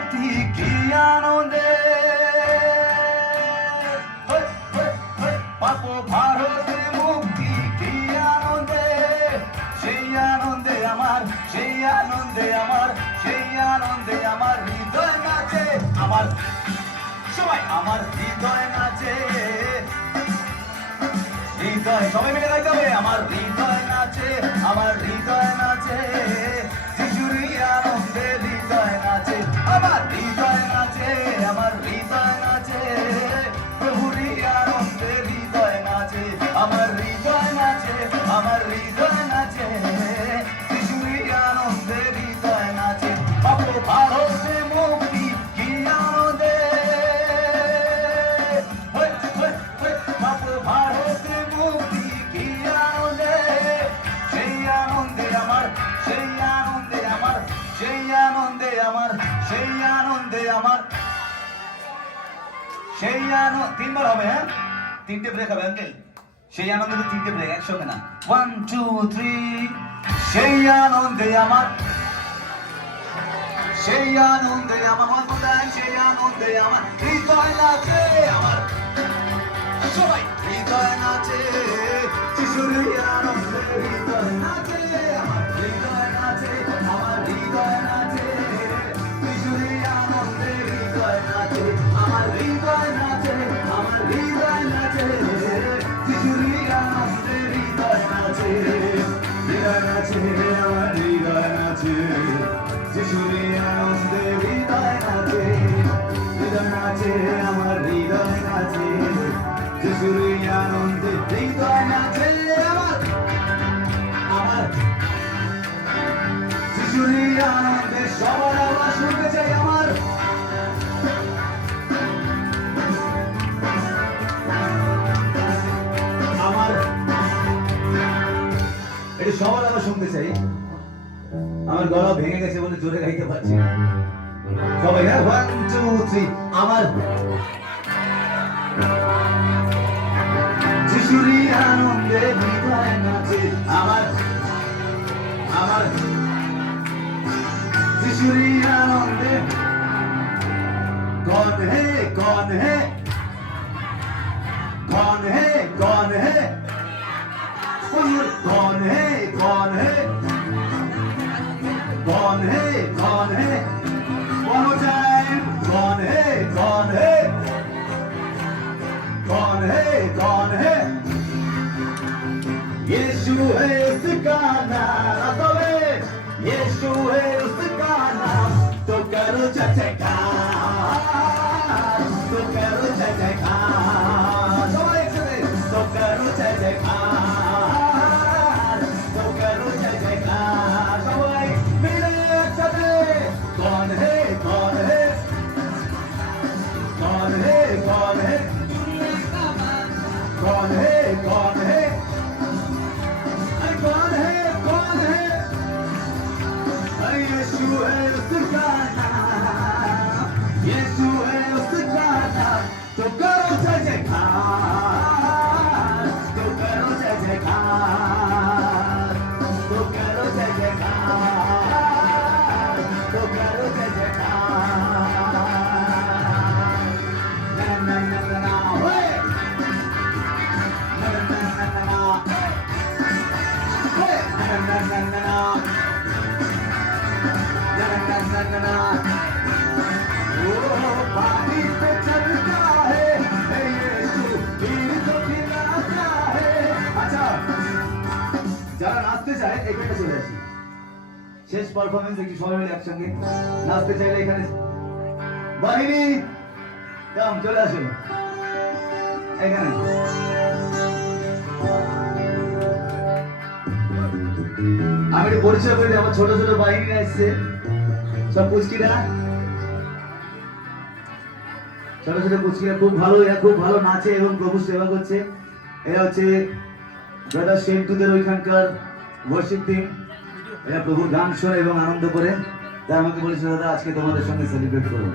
মুক্তি কি আনন্দে, পাপ ভারতে মুক্তি কি আনন্দে, সেই আনন্দে আমার, সেই আনন্দে আমার, সেই আনন্দে আমার হৃদয় নাচে, আমার সবাই আমার হৃদয় নাচে, হৃদয় সবাই মিলে গাইতে হবে, আমার হৃদয় নাচে, আমার হৃদয় নাচে, যিশুরই আনন্দে হৃদয় নাচে, আমার হৃদয় নাচে, আমার হৃদয় নাচে, প্রভুরই আনন্দে হৃদয় নাচে, আমার হৃদয় নাচে, আমার হৃদয় নাচে, যিশুরই আনন্দে হৃদয় নাচে, পাপ ভারতে মুক্তি কি আনন্দে, পাপ ভারতে মুক্তি কি আনন্দে, সেই আনন্দে আমার, সেই আনন্দে আমার, সেই আনন্দে আমার, সেই আনন্দে আমার, সেই আনন্দ তিনবার হবে, হ্যাঁ তিনটে ব্রেক হবে আঙ্কেল, সেই আনন্দে তো তিনটে ব্রেক একসঙ্গে না, 1 2 3, সেই আনন্দে আমার, সেই আনন্দে আমার, সেই আনন্দে আমার হৃদয় নাচে, আমার সবাই হৃদয় নাচে, যিশুরই আনন্দে হৃদয় নাচে, আমার হৃদয় নাচে, আমার হৃদয় নাচে, যিশুরই আনন্দে হৃদয় নাচে, আমার হৃদয় নাচে, আমার হৃদয় নাচে, যিশুরই আনন্দে হৃদয় নাচে, হৃদয় নাচে, আমার হৃদয় নাচে, যিশুরই আনন্দে হৃদয় নাচে, হৃদয় নাচে, আমার হৃদয় নাচে, যিশুরই আনন্দে হৃদয় নাচে, আমার আমার যিশুরই আনন্দে সবার আওয়াজ শুনতে চাই, আমার আমার এটা সবার আওয়াজ শুনতে চাই, আমার গলা ভেঙে গেছে বলে জোরে গাইতে পারছি না, সবাই হ্যাঁ 1 2 3, আমার যিশুরই আনন্দে হৃদয় নাচে, আমার আমার যিশুরই আনন্দে, कौन है कौन है कौन है कौन है कौन है कौन है कौन है कौन है one more time, कौन है कौन है कौन है कौन है, यीशु है उसका नाम, तबे यीशु है उसका नाम, तो करो जयकार, तो करो जयकार, तो करो जयकार, तो करो जयकार, सबाई मिले चले, कौन है कौन है कौन है कौन है कौन है कौन है कौन है कौन है, यीशु है उसका नाम, यीशु है उसका नाम, तो करो जय जयकार, तो करो जय जयकार, तो करो जय जयकार, तो करो जय जयकार, ना ना ना ना होए, ना ना ना ना ना होए, ना ना ना ना ना ना, वो पानी पे चलता है, यीशु पीर को खिलाता है। अच्छा যারা নাচতে চায় এখানে চলে আসি, শেষ পারফরমেন্স একটু সবাই মিলে একসঙ্গে নাচতে চাইলে এখানে বাহিনী কাম চলে আসুন এখানে, আমি একটু পরিচয় করে দিই, আমার ছোট ছোট বাহিনী আসছে, সব পুচকিরা, ছোট ছোট পুচকিরা খুব ভালো, এরা খুব ভালো নাচে এবং প্রভু সেবা করছে, এরা হচ্ছে ব্রাদার সেন্টুদের ওইখানকার ওয়ার্শিপ টিম, এরা প্রভুর গান শোনে এবং আনন্দ করে, তাই আমাকে বলেছে দাদা আজকে তোমাদের সঙ্গে সেলিব্রেট করবো।